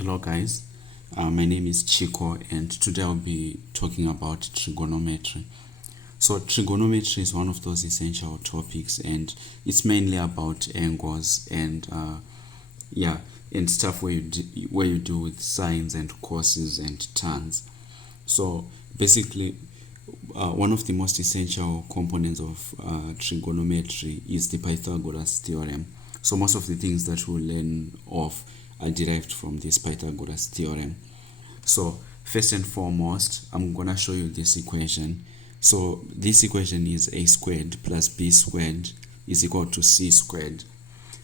Hello guys, my name is Chico and today I'll be talking about trigonometry. So trigonometry is one of those essential topics and it's mainly about angles and and stuff where you do with sines and coses and tans. So basically one of the most essential components of trigonometry is the Pythagoras theorem. So most of the things that we'll learn of are derived from this Pythagoras theorem. So first and foremost, I'm gonna show you this equation. So this equation is a squared plus b squared is equal to c squared.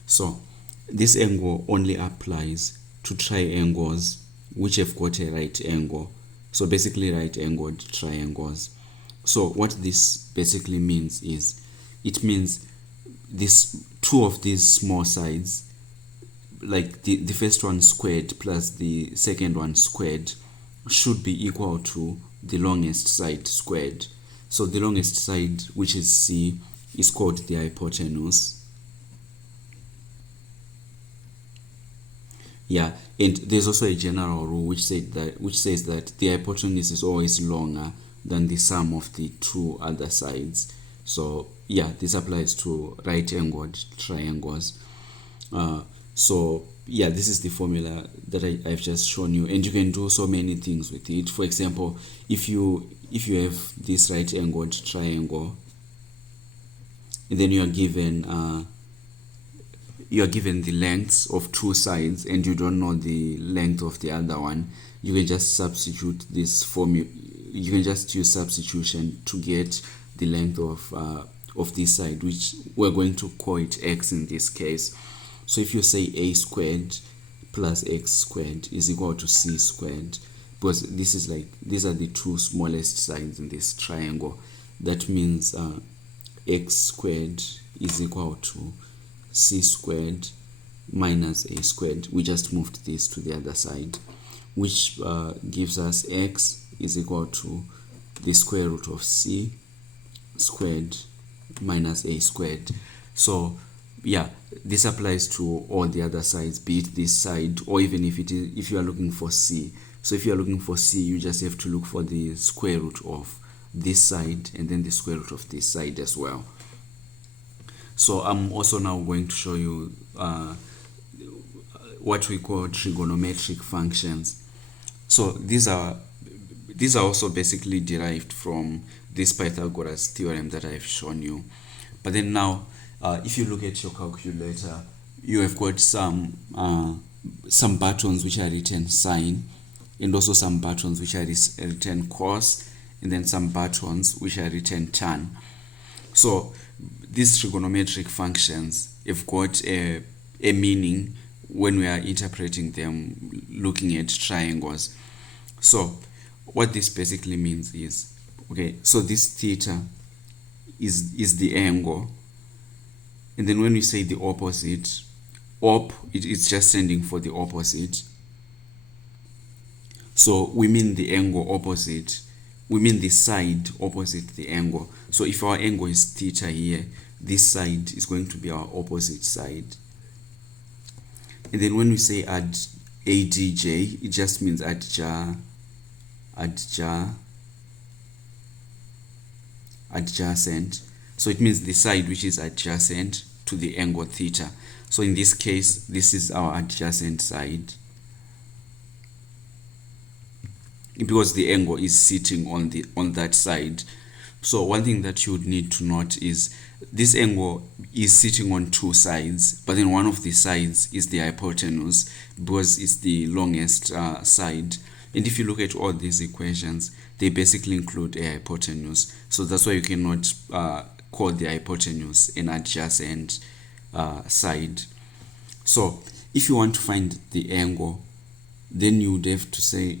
So this angle only applies to triangles which have got a right angle. So basically right-angled triangles. So what this basically means is, it means this two of these small sides, like the first one squared plus the second one squared, should be equal to the longest side squared. So the longest side, which is C, is called the hypotenuse. Yeah, and there's also a general rule which says that the hypotenuse is always longer than the sum of the two other sides. So yeah, this applies to right-angled triangles. So yeah, this is the formula that I've just shown you, and you can do so many things with it. For example, if you have this right-angled triangle, and then you are given the lengths of two sides and you don't know the length of the other one, you can just substitute this formula. You can just use substitution to get the length of this side, which we're going to call it x in this case. So if you say a squared plus x squared is equal to c squared, because these are the two smallest sides in this triangle, that means x squared is equal to c squared minus a squared. We just moved this to the other side, which gives us x is equal to the square root of c squared minus a squared. So yeah, this applies to all the other sides, be it this side, or even if you are looking for c. So if you are looking for c, you just have to look for the square root of this side and then the square root of this side as well. So I'm also now going to show you what we call trigonometric functions. So these are also basically derived from this Pythagoras theorem that I've shown you. But then now, if you look at your calculator, you have got some buttons which are written sine, and also some buttons which are written cos, and then some buttons which are written tan. So these trigonometric functions have got a meaning when we are interpreting them, looking at triangles. So what this basically means is, okay, so this theta is the angle, and then when we say the opposite, it's just standing for the opposite. So we mean the angle opposite, we mean the side opposite the angle. So if our angle is theta here, this side is going to be our opposite side. And then when we say adj, it just means adjacent. So it means the side which is adjacent to the angle theta. So in this case, this is our adjacent side, because the angle is sitting on that side. So one thing that you would need to note is this angle is sitting on two sides, but then one of the sides is the hypotenuse, because it's the longest side. And if you look at all these equations, they basically include a hypotenuse. So that's why you cannot call the hypotenuse an adjacent side. So if you want to find the angle, then you would have to say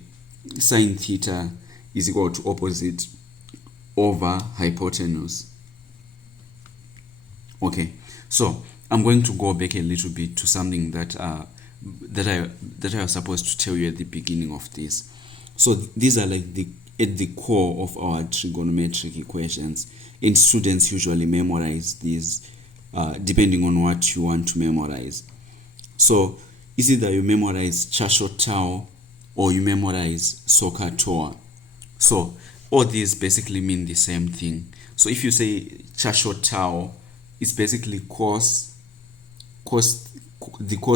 sine theta is equal to opposite over hypotenuse. Okay, so I'm going to go back a little bit to something that I was supposed to tell you at the beginning of this. So these are like at the core of our trigonometric equations, and students usually memorize these depending on what you want to memorize. So is either you memorize Chashotao or you memorize Sokatoa. So all these basically mean the same thing. So if you say Chashotao, it's basically the cos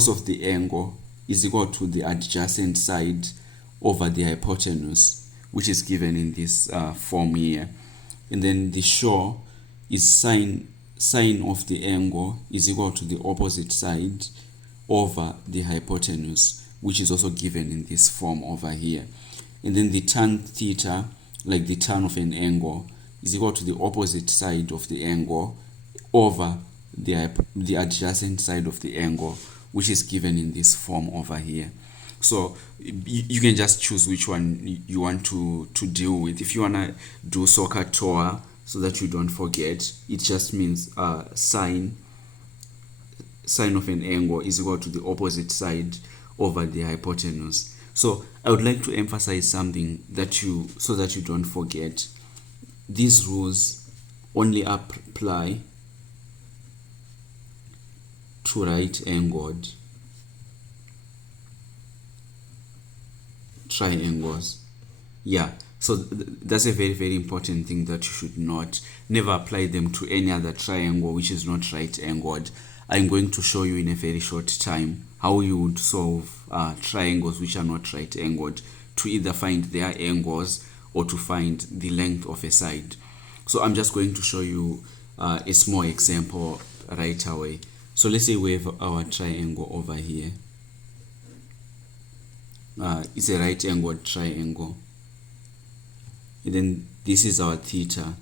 of the angle is equal to the adjacent side over the hypotenuse, which is given in this form here. And then the shore is sine of the angle is equal to the opposite side over the hypotenuse, which is also given in this form over here. And then the tan theta, like the tan of an angle, is equal to the opposite side of the angle over the adjacent side of the angle, which is given in this form over here. So you can just choose which one you want to deal with. If you want to do Sokatoa, so that you don't forget, it just means sine of an angle is equal to the opposite side over the hypotenuse. So I would like to emphasize something so that you don't forget. These rules only apply to right-angled triangles. Yeah, so that's a very, very important thing that you should not never apply them to any other triangle which is not right-angled. I'm going to show you in a very short time how you would solve triangles which are not right-angled, to either find their angles or to find the length of a side. So I'm just going to show you a small example right away. So let's say we have our triangle over here. It's a right-angled triangle. And then this is our theta.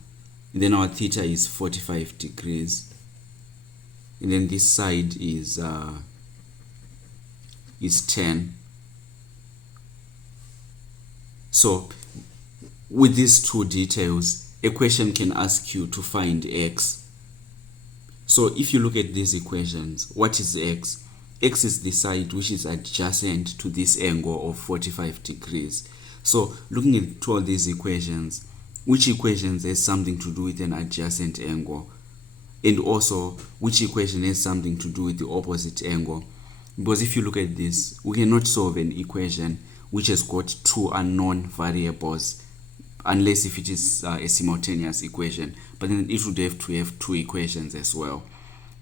And then our theta is 45 degrees. And then this side is 10. So with these two details, a question can ask you to find x. So if you look at these equations, what is x? X is the side which is adjacent to this angle of 45 degrees. So looking at all these equations, which equations has something to do with an adjacent angle? And also, which equation has something to do with the opposite angle? Because if you look at this, we cannot solve an equation which has got two unknown variables, unless if it is a simultaneous equation. But then it would have to have two equations as well.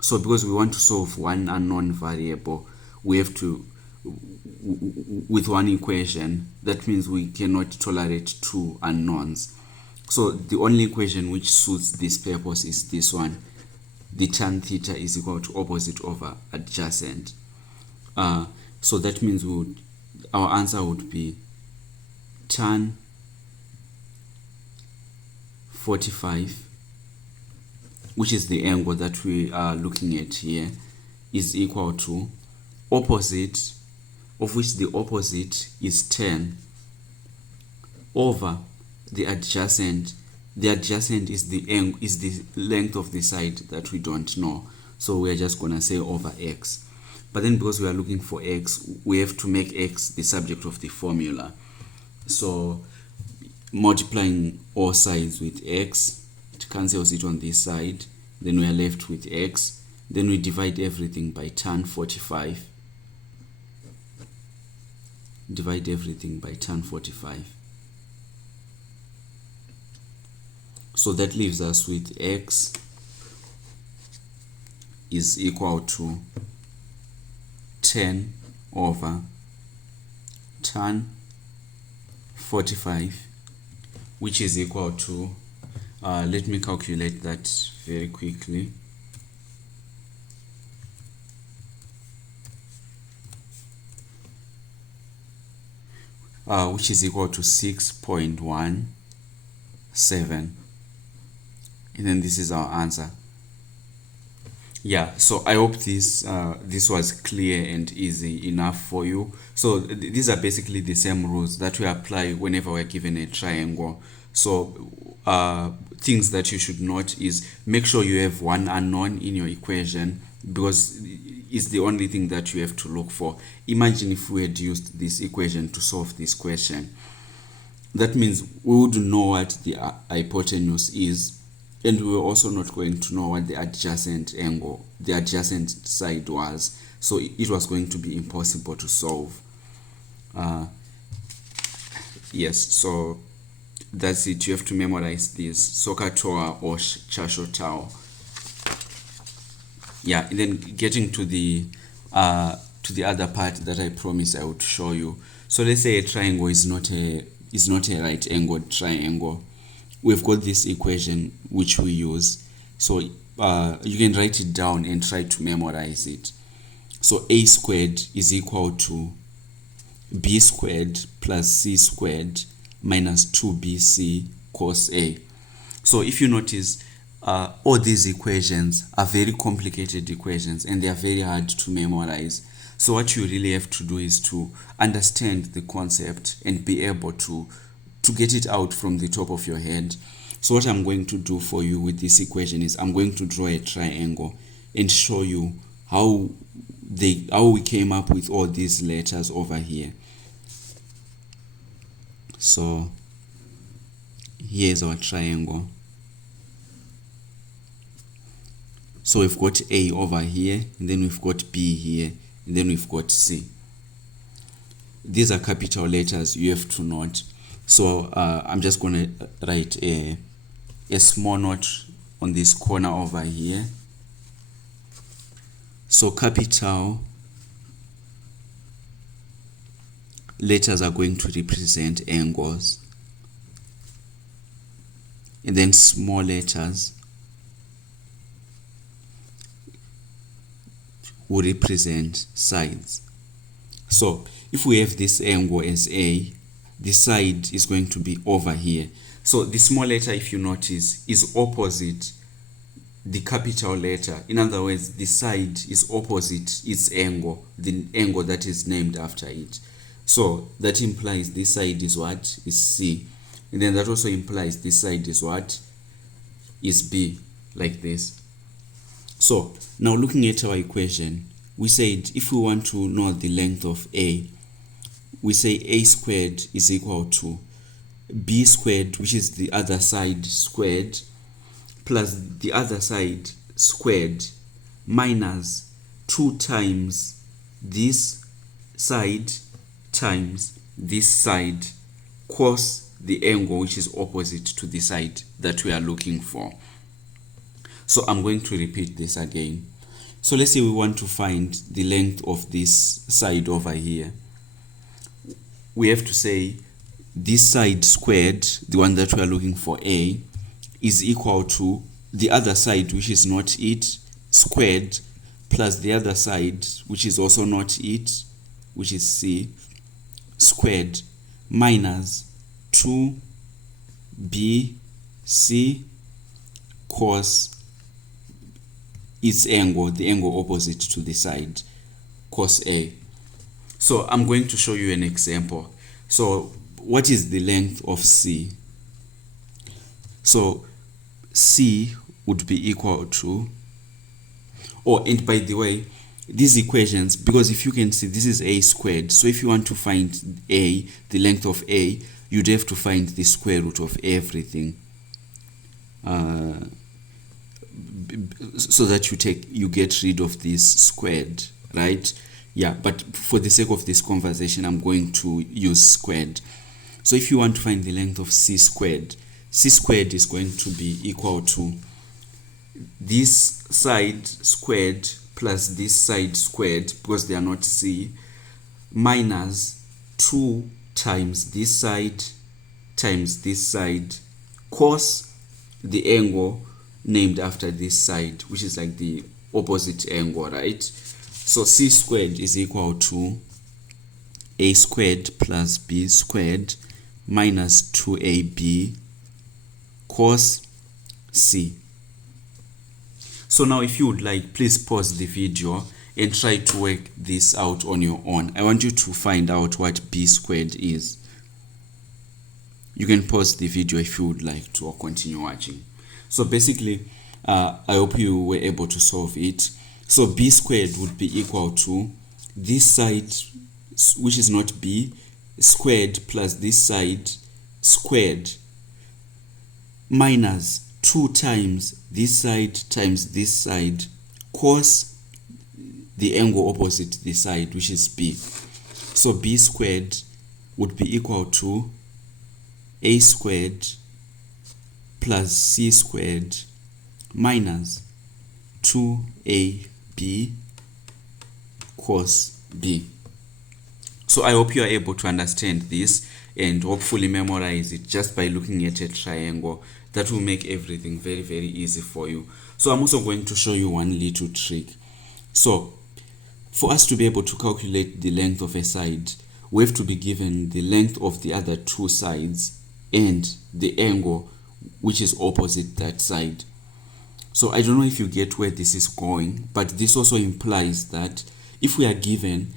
So because we want to solve one unknown variable, we have to, with one equation, that means we cannot tolerate two unknowns. So the only equation which suits this purpose is this one. The tan theta is equal to opposite over adjacent. So that means our answer would be tan 45, which is the angle that we are looking at here, is equal to opposite, of which the opposite is 10, over the adjacent. The adjacent is the length of the side that we don't know, so we are just gonna say over x. But then because we are looking for x, we have to make x the subject of the formula. So multiplying all sides with x, it cancels it on this side, then we are left with x. Then we divide everything by tan 45. Divide everything by tan 45. So that leaves us with x is equal to 10 over tan 45, which is equal to, let me calculate that very quickly. Which is equal to 6.17. And then this is our answer. Yeah, so I hope this was clear and easy enough for you. So these are basically the same rules that we apply whenever we're given a triangle. So things that you should note is make sure you have one unknown in your equation, because it's the only thing that you have to look for. Imagine if we had used this equation to solve this question. That means we would know what the hypotenuse is, and we were also not going to know what the adjacent angle, the adjacent side was. so it was going to be impossible to solve. Yes, so that's it. You have to memorize this Sokatoa or Chashotao. Yeah, and then getting to the other part that I promised I would show you. So let's say a triangle is not a right angled triangle. We've got this equation which we use. So you can write it down and try to memorize it. So a squared is equal to b squared plus c squared minus 2bc cos a. So if you notice, all these equations are very complicated equations and they are very hard to memorize. So what you really have to do is to understand the concept and be able to get it out from the top of your head. So what I'm going to do for you with this equation is I'm going to draw a triangle and show you how we came up with all these letters over here. So here's our triangle. So we've got A over here, and then we've got B here, and then we've got C. These are capital letters, you have to note. So I'm just going to write a small note on this corner over here. So capital letters are going to represent angles, and then small letters will represent sides. So if we have this angle as A, the side is going to be over here. So the small letter, if you notice, is opposite the capital letter. In other words, the side is opposite its angle, the angle that is named after it. So that implies this side is what? Is C. And then that also implies this side is what? Is B, like this. So now looking at our equation, we said if we want to know the length of A, we say A squared is equal to B squared, which is the other side squared, plus the other side squared, minus 2 times this side times this side, cos the angle which is opposite to the side that we are looking for. So I'm going to repeat this again. So let's say we want to find the length of this side over here. We have to say this side squared, the one that we are looking for, A, is equal to the other side, which is not it, squared, plus the other side, which is also not it, which is C, squared, minus 2bc cos its angle, the angle opposite to the side, cos A. So I'm going to show you an example. So what is the length of C? So C would be equal to, and by the way, these equations, because if you can see, this is A squared. So if you want to find A, the length of A, you'd have to find the square root of everything. So that you get rid of this squared, right? Yeah, but for the sake of this conversation, I'm going to use squared. So if you want to find the length of C squared is going to be equal to this side squared plus this side squared, because they are not C, minus 2 times this side times this side, cos the angle named after this side, which is like the opposite angle, right? So C squared is equal to A squared plus B squared minus 2AB cos C. So now if you would like, please pause the video and try to work this out on your own. I want you to find out what B squared is. You can pause the video if you would like to, or continue watching. So basically, I hope you were able to solve it. So B squared would be equal to this side, which is not B, squared plus this side squared, minus 2 times this side, cos the angle opposite the side, which is b. So b squared would be equal to a squared plus c squared minus 2ab cos b. So I hope you are able to understand this and hopefully memorize it just by looking at a triangle. That will make everything very, very easy for you. So I'm also going to show you one little trick. So for us to be able to calculate the length of a side, we have to be given the length of the other two sides and the angle which is opposite that side. So I don't know if you get where this is going, but this also implies that if we are given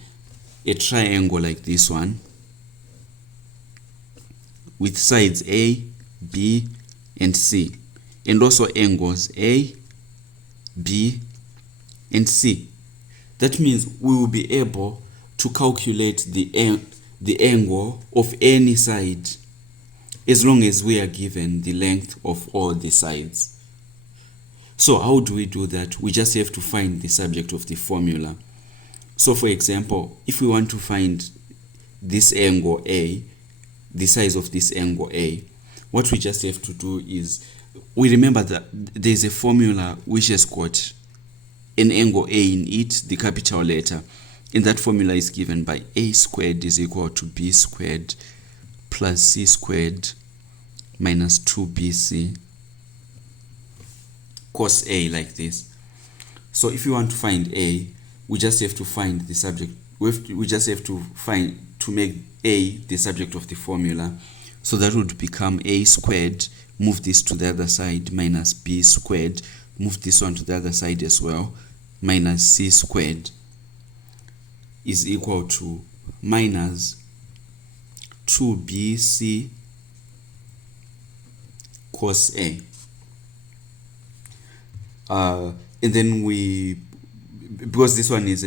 a triangle like this one with sides A, B, and C, and also angles A, B, and C, that means we will be able to calculate the angle of any side as long as we are given the length of all the sides. So how do we do that? We just have to find the subject of the formula. So for example, if we want to find this angle A, the size of this angle A, what we just have to do is, we remember that there's a formula which has got an angle A in it, the capital letter, and that formula is given by A squared is equal to B squared plus C squared minus 2BC cos A, like this. So if you want to find A, we just have to find the subject. We just have to make A the subject of the formula. So that would become A squared, move this to the other side, minus B squared, move this one to the other side as well, minus C squared is equal to minus 2BC cos A. And then because this one is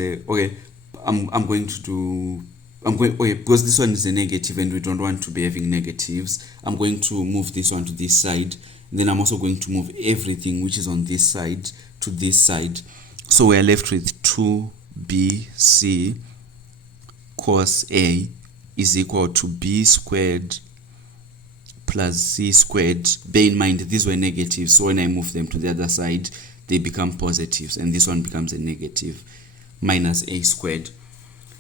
because this one is a negative and we don't want to be having negatives, I'm going to move this one to this side, and then I'm also going to move everything which is on this side to this side. So we are left with 2BC cos A is equal to B squared plus C squared. Bear in mind these were negatives, so when I move them to the other side they become positives, and this one becomes a negative, minus A squared.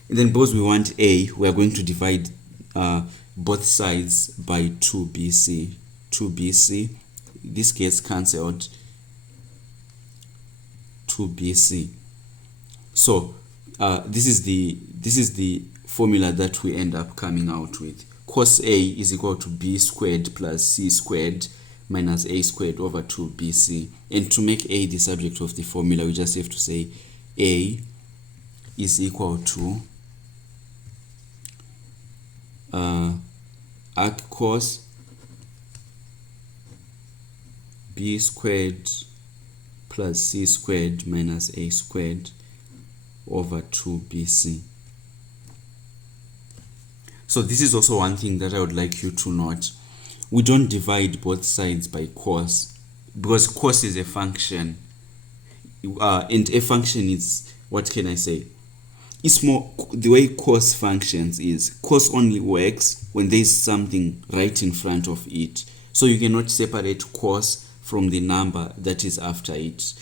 And then because we want A, we are going to divide both sides by 2BC. 2BC, this gets cancelled, 2BC. So this is the formula that we end up coming out with. Cos A is equal to B squared plus C squared minus A squared over 2BC. And to make A the subject of the formula, we just have to say A is equal to arc cos B squared plus C squared minus A squared over 2BC. So this is also one thing that I would like you to note. We don't divide both sides by cos, because cos is a function, and a function is, what can I say? It's more, the way cos functions is, cos only works when there is something right in front of it. So you cannot separate cos from the number that is after it,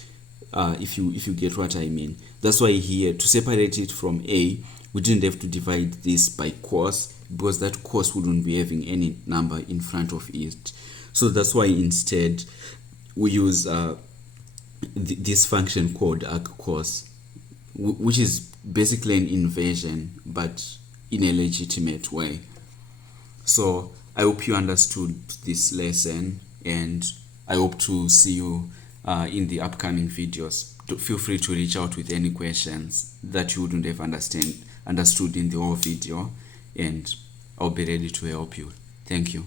if you get what I mean. That's why here, to separate it from A, we didn't have to divide this by cos, because that cos wouldn't be having any number in front of it. So that's why instead we use this function called arc cos, which is basically an inversion but in a legitimate way. So I hope you understood this lesson, and I hope to see you in the upcoming videos. Feel free to reach out with any questions that you wouldn't have understood in the whole video, and I'll be ready to help you. Thank you.